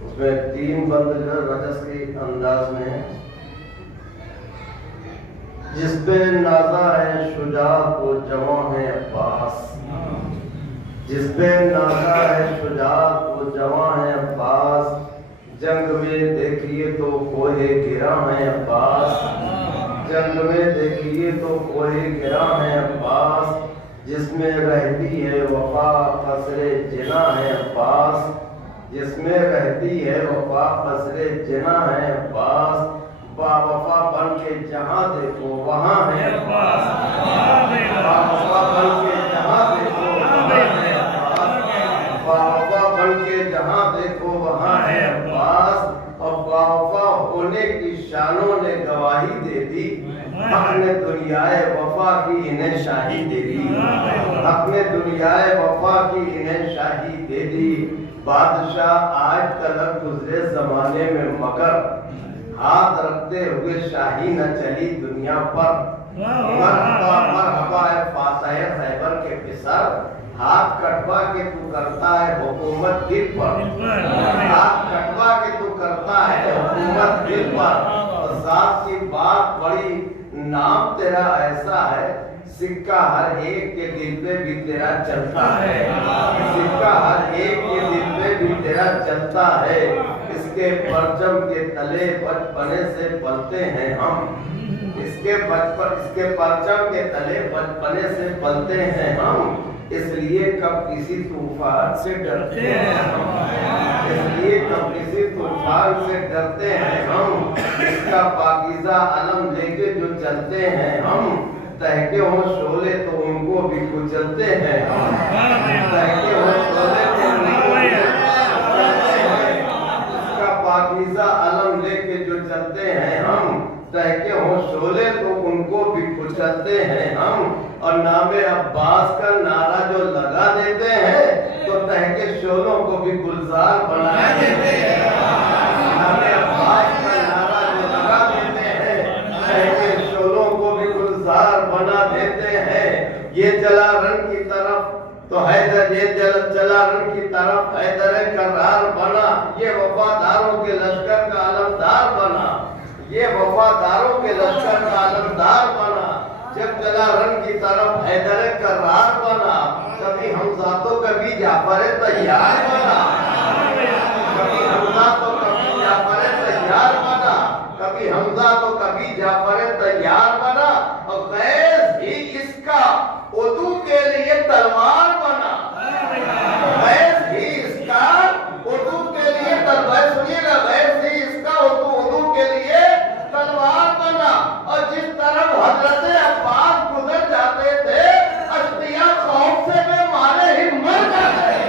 उसमें 3 बंद जो रजस के अंदाज में है। जिस पे नाजा है शुजा को जवां है अब्बास, जिस पे नाजा है शुजा को जवां है अब्बास, जंग में देखिए तो कोहे गिरा है अब्बास, जंग में देखिए तो कोहे गिरा है अब्बास, जिसमें रहती है वफा कसरे जिना है अब्बास, जिसमें रहती है वफा कसरे जिना है अब्बास, बावफा बन के जहाँ देखो वहाँ है अब्बास, बावफा बन के जहाँ देखो वहाँ है अब्बास, बावफा बन के जहाँ देखो वहाँ है अब्बास। और बावफा होने की शानों ने गवाही दे दी, अपने दुनियाए वफा की इन्हें शाही दे दी, अपने दुनियाए वफा की इन्हें शाही दे दी। बादशाह आज तलक गुजरे जमाने में मगर हाथ रखते हुए शाही न चली दुनिया पर। मरहबा है फातह खैबर के पिसर, हाथ कटवा के तू करता है हुकूमत दिल पर, हाथ कटवा के तू करता है हुकूमत दिल पर। और साथ की बात बड़ी नाम तेरा ऐसा है, सिक्का हर एक के दिल पे भी तेरा चलता है, सिक्का हर एक के दिल पे भी तेरा चलता है। इसके परचम के तले बचपने से पलते हैं हम, इसके परचम के तले बचपने से पलते हैं हम, इसलिए कब किसी तूफान से डरते हैं हम, इसलिए कब किसी तूफान से डरते हैं हम। इसका पाकीज़ा अलम लेके जो चलते हैं हम, तहके हो शोले तो उनको भी कुचलते हैं हम, तहके हो शोले तो उनको भी पाकीज़ा अलम लेके जो चलते हैं हम, तहके हो शोले तो उनको भी कुचलते हैं हम। और नामे अब्बास का नारा जो लगा देते हैं तो तहके शोलों को भी गुलजार बना देते हैं। नामे अब्बास का नारा जो लगा देते हैं तहके शोलों को भी गुलजार बना देते हैं। ये चला रन की तरफ तो हैदर, ये चला रन की तरफ हैदर करार बना, ये वफादारों के लश्कर का आलमदार बना, ये वफादारों के लश्कर का आलमदार बना। जब चला रन की तरफ हैदर करार बना, कभी हमजा तो कभी जाफर तैयार बना, कभी हमजा तो कभी जाफर तैयार बना, कभी हमजा तो कभी जाफर तैयार बना। और गैस ही इसका उर्दू के लिए तलवार बना, गैस ही इसका उर्दू के लिए तलवार, सुनिएगा, गैस ही इसका उर्दू के लिए तलवार बना। और जिस तरफ हजरत अब्बास गुजर जाते थे, अश्किया खौफ से वे मारे ही मर जाते थे।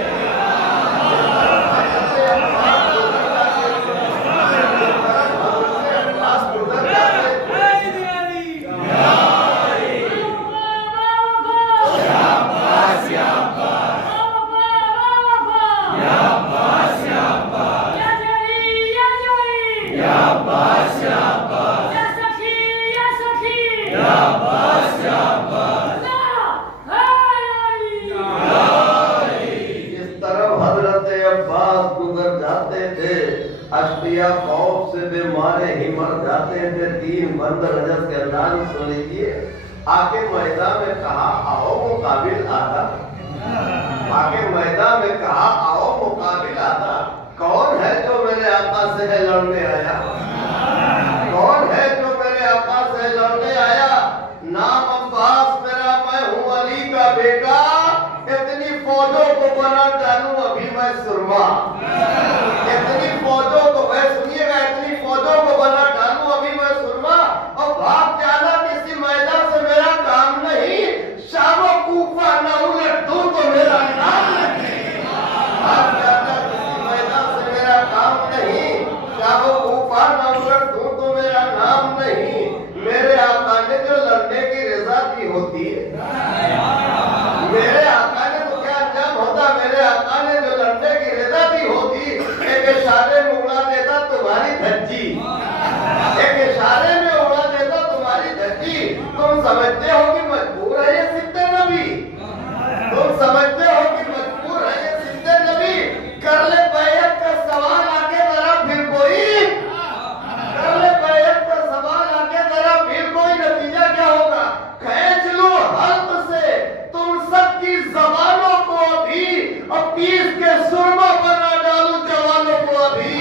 अश्किया खौफ से बेमारे ही मर जाते थे। 3 बंद रजस के अंदाज सुन लीजिए। आके मैदान में कहा आओ मुकाबिल आधा, आके मैदान में कहा आओ मुकाबिल आधा। कौन है जो मेरे आका से है लड़ने आया, कौन है जो मेरे आका से लड़ने आया। नाम अब्बास मेरा, मैं हूँ अली का बेटा, इतनी फौजों को बना डालूं अभी मैं सुरमा, इतनी फौजों को, मैं सुनिएगा, इतनी फौजों को बना डालूं अभी मैं सुरमा। और भाग जाना किसी मैदान से मेरा काम नहीं, शामो कूफा न उलट दूं तो मेरा नाम नहीं। भाग जाना किसी मैदान से मेरा काम नहीं, शामो कूफा न उलट दूं तो मेरा नाम नहीं। मेरे आका ने जो लड़ने की रजा दी होती है, मेरे आका ने तो क्या अंजाम होता, मेरे आका ने जो लड़ने की रजा दी तुम समझते हो कि मजबूर है ये सिद्ध नबी? तुम समझते हो कि मजबूर है ये सिद्ध नबी? कर ले बैयत का सवाल आके जरा फिर कोई, कर ले बैयत का सवाल आके जरा फिर कोई, नतीजा क्या होगा? खींच लो हल्क से तुम सबकी जबानों को अभी, और पीस के सुरमा बना डालू जवानों को अभी,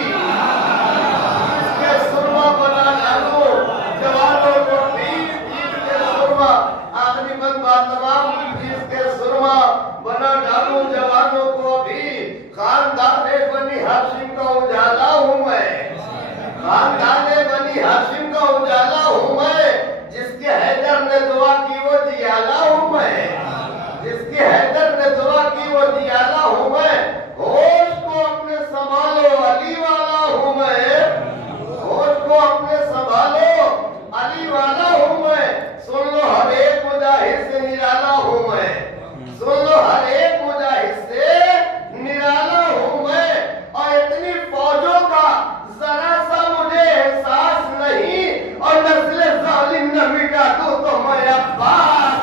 पीस के सुरमा बना डालू जवानों को, पीस के सुरमा, आखिरी बात तमाम, पीस के सुरमा बना डालू जवानों को अभी। खानदान बनी हाशिम का उजाला हूँ मैं, खानदान बनी हाशिम का उजाला हूँ मैं, जिसके हैदर ने दुआ की वो जियाला हूँ मैं, जिसके हैदर ने दुआ की वो जियाला हूँ मैं। होश को अपने संभालो अली वाला हूँ मैं, होश को अपने संभालो अली वाला हूँ मैं। सुन लो हर एक मुजाहिद से निराला हूँ मैं, सुन लो हर एक मुजाहिद से निराला हूँ मैं। और इतनी फौजों का जरा सा मुझे एहसास नहीं, और नस्ल जालिम न मिटा दो तो मैं अब्बास।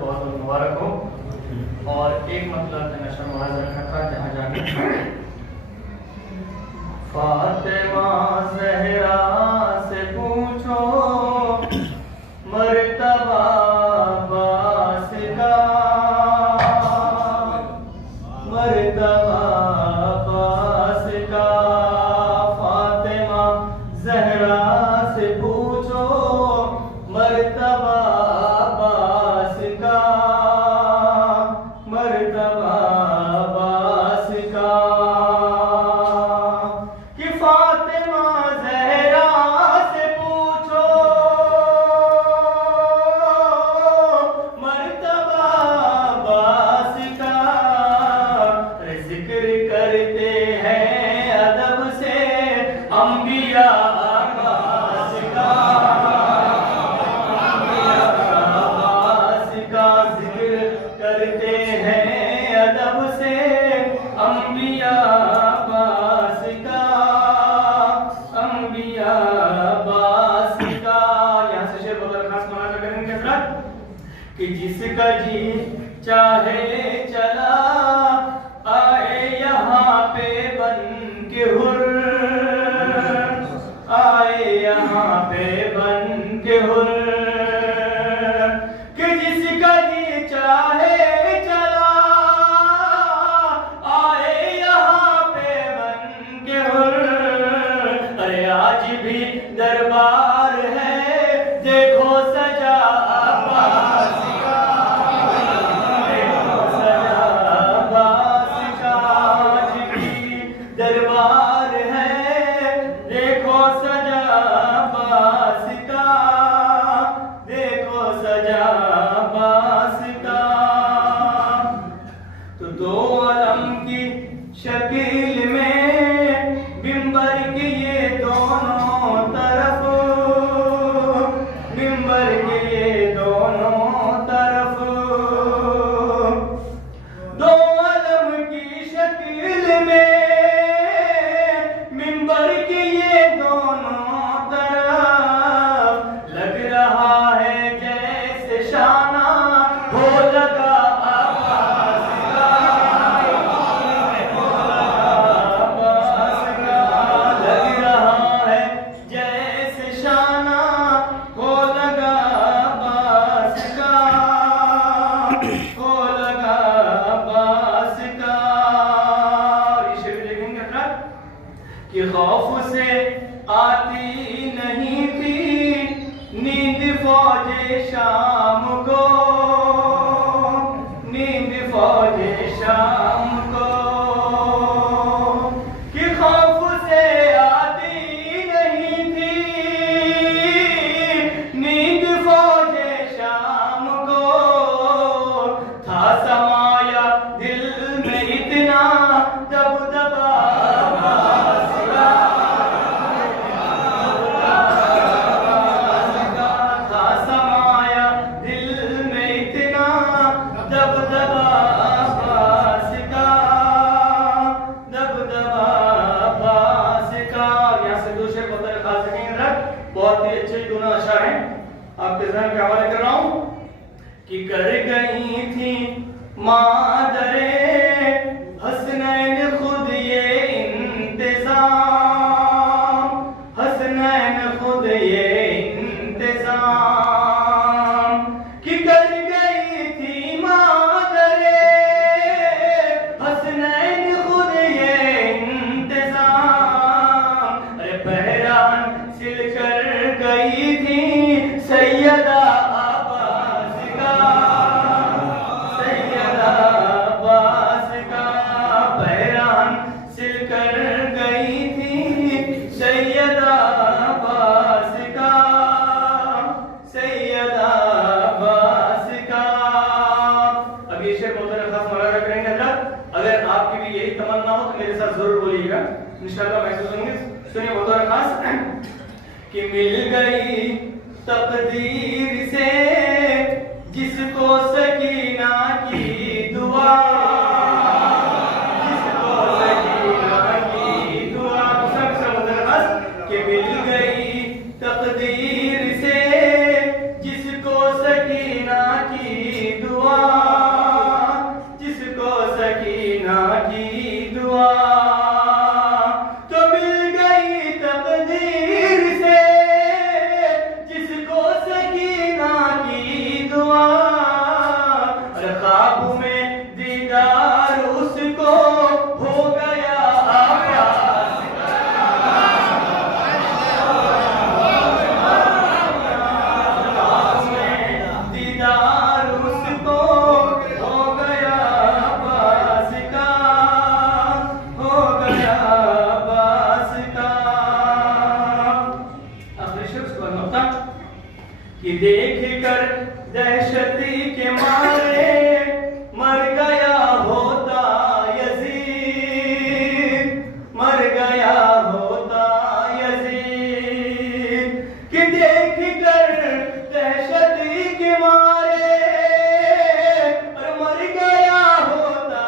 बहुत मुबारक हो। और एक मतलब नशा मुहाज़ा रखा था जहाँ जाके फातिमा ज़हरा से पूछो मर्तबा अब्बास का, मर्तबा अब्बास का। फातिमा ज़हरा से पूछो मर्तबा अब्बास का, मर्तबा अब्बास का। कि फातिमा ज़हरा से पूछो मर्तबा अब्बास का। जिक्र करते हैं अदब से अंबिया अब्बास का, अब्बास का। जिक्र करते हैं अदब से अंबिया अब्बास का, अंबिया अब्बास का। यहाँ से शेर बदल खास माना करेंगे हजरत कि जिसका जी चाहे चला आए यहाँ पे बन के हुर, आए यहाँ पे बन के हुर। कि जिसका जी चाहे चला आए यहाँ पे बन के हुर। अरे आज भी दरबार है देखो सजा अब्बास का, देखो सजा अब्बास का। आज भी दरबार है देखो सजा अब्बास का, देखो सजा अब्बास का। तो दो आलम की शकील में मिंबर के ये दोनों तरफ, मिंबर के ये दोनों तरफ। दो आलम की शकील में मिंबर के ये दोनों तरफ। लग रहा है जैसे शाना हो लगा अब्बास का, हो लगा अब्बास का। लग रहा है जैसे शाना हो लगा अब्बास का, हो लगा अब्बास का। और ये शेर देखेंगे हजरत कि खौफ से आती नहीं थी नींद फौजे शाम को, नींद फौजे शाम को। कि खौफ से आती नहीं थी नींद फौजे शाम को। था समाया दिल में इतना दबदबा अब्बास का, था समाया दिल में आपके ध्यान के हवाले कर रहा हूं कि कर गई थी मादरे हसनैन खुद ये इंतजाम, हसनैन खुद ये इंतजाम कि कर गई थी मादरे हसनैन खुद ये इंतजाम। अरे पहरान सिल कर गई थी सैयदा इंशाअल्लाह महसूस होंगे। सुनिए बहुत खास कि मिल गई तकदीर से जिसको सकीना की दुआ, जिसको सकीना की दुआ। सबसे बहुत खास कि मिल गई तकदीर से जिसको सकीना की दुआ, जिसको सकीना की दुआ। कि देख कर दहशती के मारे मर गया होता यजीद, मर गया होता यजीद। कि देख कर दहशती के मारे मर गया होता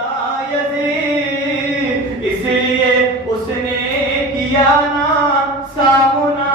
यजीद। इसलिए उसने किया ना सामना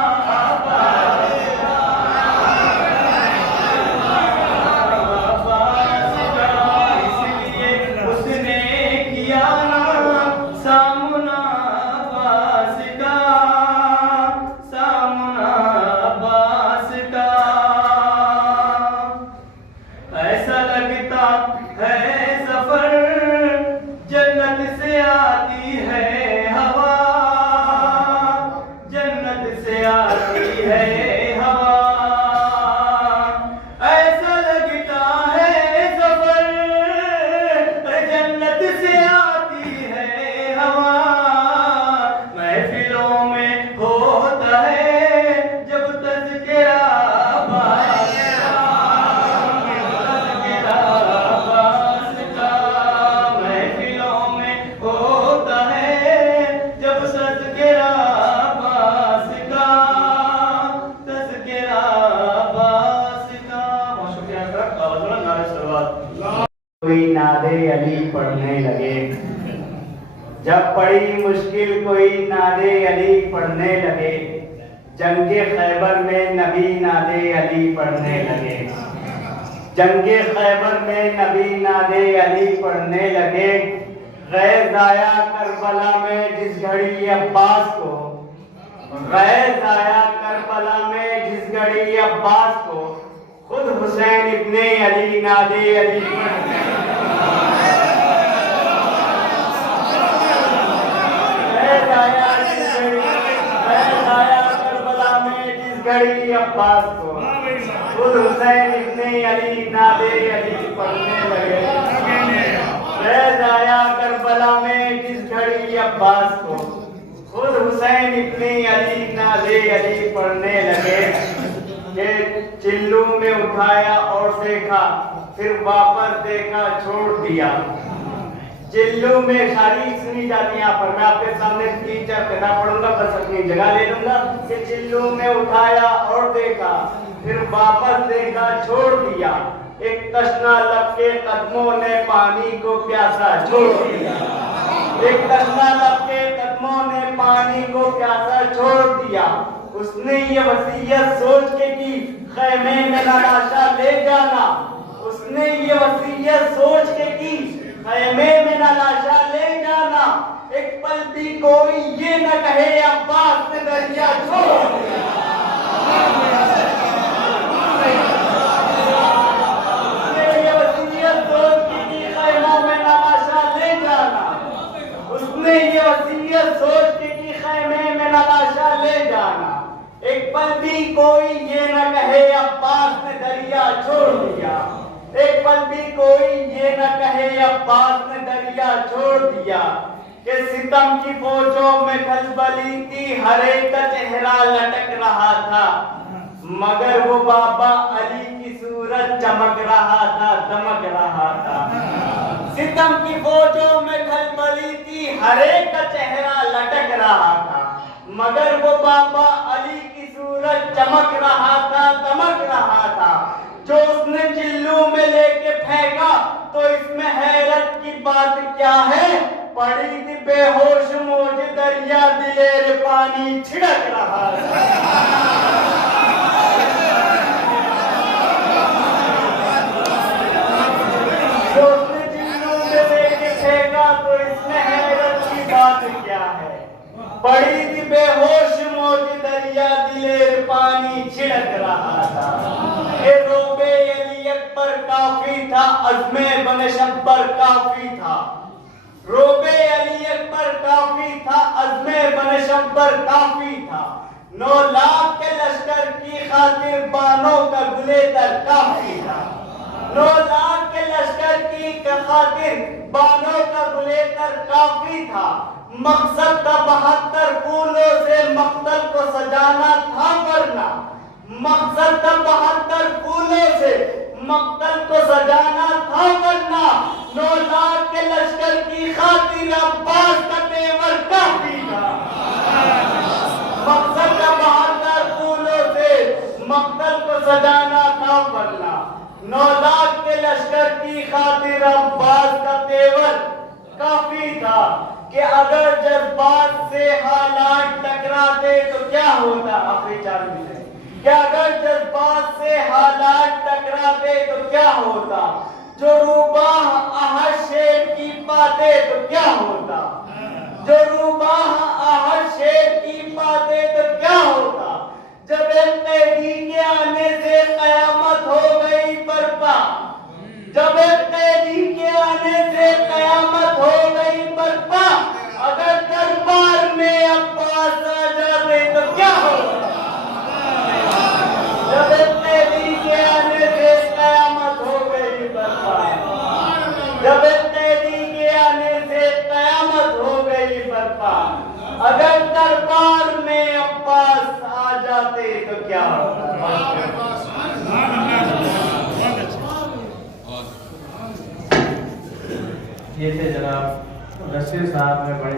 कोई नादे अली पढ़ने लगे। जब पड़ी मुश्किल कोई नादे अली पढ़ने लगे। जंगे खैबर में नबी नादे अली पढ़ने लगे। जंगे खैबर में नबी नादे अली पढ़ने लगे। गैर आया करबला में जिस घड़ी अब्बास को, गैर आया करबला में जिस घड़ी अब्बास को, खुद हुसैन इब्ने अली नादे अली करबला में जिस घड़ी अब्बास को, खुद हुसैन इब्ने अली नादे अली पढ़ने लगे। आया करबला में जिस घड़ी अब्बास को, खुद हुसैन इब्ने अली नादे अली पढ़ने लगे। चिल्लू में उठाया और देखा, फिर वापस देखा छोड़ दिया। चिल्लू में शायरी सुनी जाती है। यहाँ पर मैं आपके सामने 3-4 कथा पढ़ूंगा, बस अपनी जगह ले लूंगा। कि चिल्लू में उठाया और देखा, फिर वापस देखा छोड़ दिया। एक तशना लब के कदमों ने पानी को प्यासा छोड़ दिया। एक तशना लब के कदमों ने पानी को प्यासा छोड़ दिया। उसने ये वसीयत सोच के की, खैमे में न लाशा ले जाना। उसने ये वसीयत सोच के की, खैमे में न लाशा ले जाना। एक पल भी कोई ये न कहे अब्बास ने दरिया छोड़ दिया। उसने ये वसीयत सोच के की, खैमों में न लाशा ले जाना। उसने ये वसीयत सोच के की, खैमे में न लाशा ले जाना। एक पल भी कोई ये न कहे अब्बास ने दरिया छोड़ दिया। एक पल भी कोई ये न कहे अब्बास ने दरिया छोड़ दिया। कि सितम की फौजों में खलबली थी, हर एक का चेहरा लटक रहा था, मगर वो बाबा अली की सूरत चमक रहा था, दमक रहा था। सितम की फौजों में खलबली थी, हर एक का चेहरा लटक रहा था, मगर वो बाबा अली की सूरत चमक रहा था, दमक रहा था। जो उसने चिल्लू में लेके फेंका तो इसमें हैरत की बात क्या है, पड़ी थी बेहोश मौज दरिया, दिलेर पानी छिड़क रहा था। जो उसने चिल्लू में लेके फेंका तो इसमें हैरत की बात क्या है, पड़ी थी बेहोश मौज दरिया, दिलेर पानी छिड़क रहा था। ये रोबे अली अकबर काफी था, अज़्मे बनशब्बर काफी था। रोबे अली अकबर काफी था, अज़्मे बनशब्बर काफी था। 9 लाख के लश्कर की खातिर बानों का गुलेतर काफी था। 9 लाख के लश्कर की खातिर बानों का गुलेतर काफी था। मकसद था 72 फूलों से मक्तल को सजाना था वरना, मकसद था 72 फूलों से मक्तल को सजाना था वरना। 9 लाख के लश्कर की खातिर अब्बास का तेवर काफी था। मकसद था 72 फूलों से मक्तल को सजाना था वरना। 9 लाख के लश्कर की खातिर अब्बास का तेवर काफी था। कि अगर जज्बात से हालात टकराते तो क्या होता, आखिरी 4 मिनट। कि अगर जज्बात से हालात टकराते तो क्या होता, जो रूबाह आहद शेर की पाते तो क्या होता, जो रूबाह आहद शेर की पाते तो क्या होता। जब एक कैदी के आने से कयामत हो गई बर्पा, जब एक कैदी के आने से कयामत हो गई बर्पा। अगर दरबार में अब्बास आ जाते तो क्या होता, जब एक कैदी के आने से कयामत हो गई बर्पा। जब एक कैदी के आने से कयामत हो गई बर्पा। अगर दरबार में अब्बास आ जाते तो क्या होता। ये थे जनाब रशीद साहब ने बड़े